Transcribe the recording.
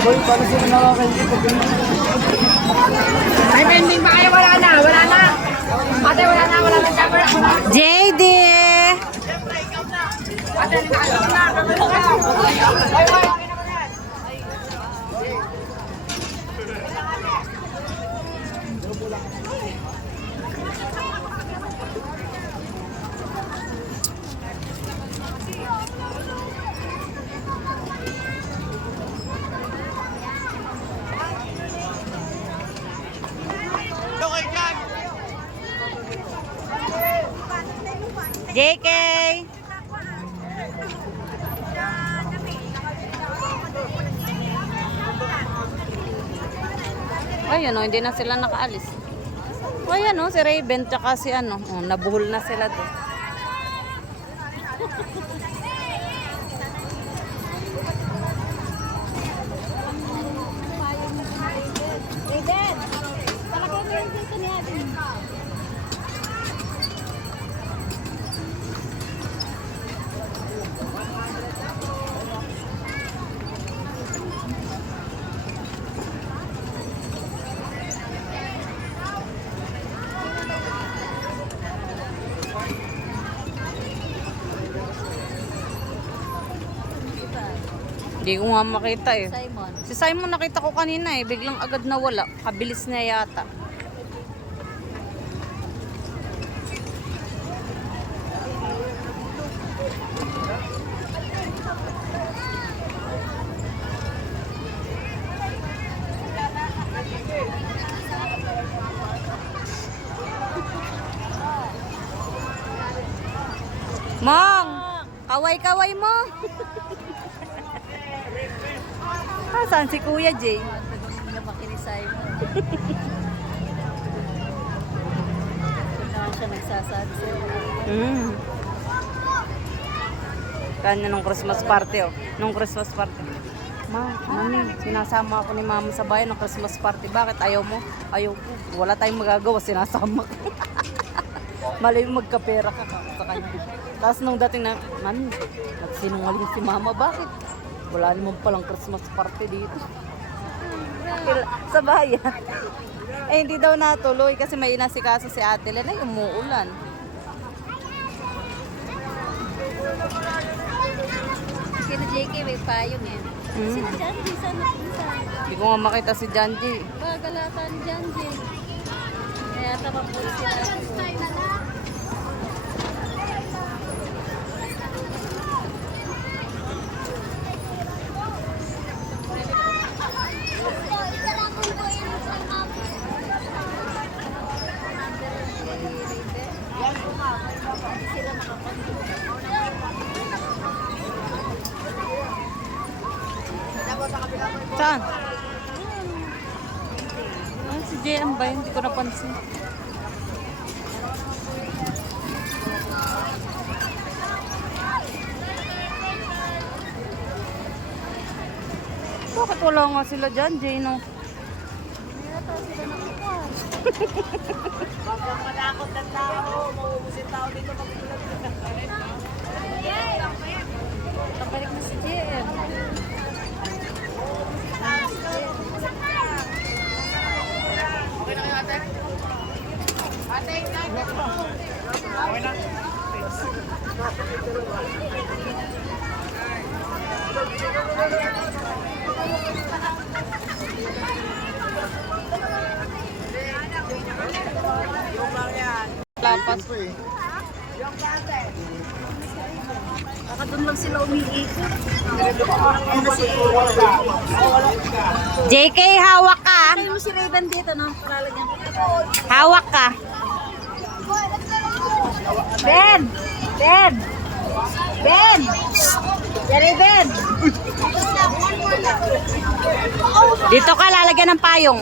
Boy, paano sila nakakaintip? Ay, pending pa kayo? Wala na, wala na. Ate, wala na, wala na camera. JD! Ate, nakakas na. Ay, wala. JK! Ayun o, hindi na sila nakaalis. Ayan o, si Raven tsaka si ano, nabuhol na sila doon. Raven, talagang meron dito ni Ate. Hindi ko nga makita eh. Simon. Si Simon nakita ko kanina eh, biglang agad nawala. Kabilis niya yata. Mong! Kaway-kaway mo! Saan si Kuya Jay? Lumaki ni Simon. Kung siya nagsasabi. Kanya nung Christmas party oh. Nung Christmas party. Mami, sinasama ako ni Mama sa bayan ng Christmas party. Bakit? Ayaw mo? Ayaw ko. Wala tayong magagawa. Sinasama ko. Malay mo magkapera ka sa kanya. Tapos nung dating na, Mami, nagsinungaling si Mama. Bakit? Wala naman palang Christmas party dito. Sa bayan. Eh, hindi daw natuloy kasi may inasikaso si Ate Len ay umuulan. Kina JK may payong eh. Sino Janji? Sana? Hindi ko nga makita si Janji. Bagalatan Janji. Kaya tama po sila. Saan? Ah, si JM ba? Hindi ko napansin. Bakit wala nga sila dyan, Jay, no? Baka manakot ng tao, mauubusin tao dito pag-ulan. Kapalik na si JM. Okay na kayo, ate? Ate, okay na? Lapas. Baka doon lang sila umiikot. JK, hawak ka. Kaya mo si Raven dito, no? Paralagyan. Hawak ka. Ben! Ben! Ben! Yari, Ben! Dito ka lalagyan ng payong.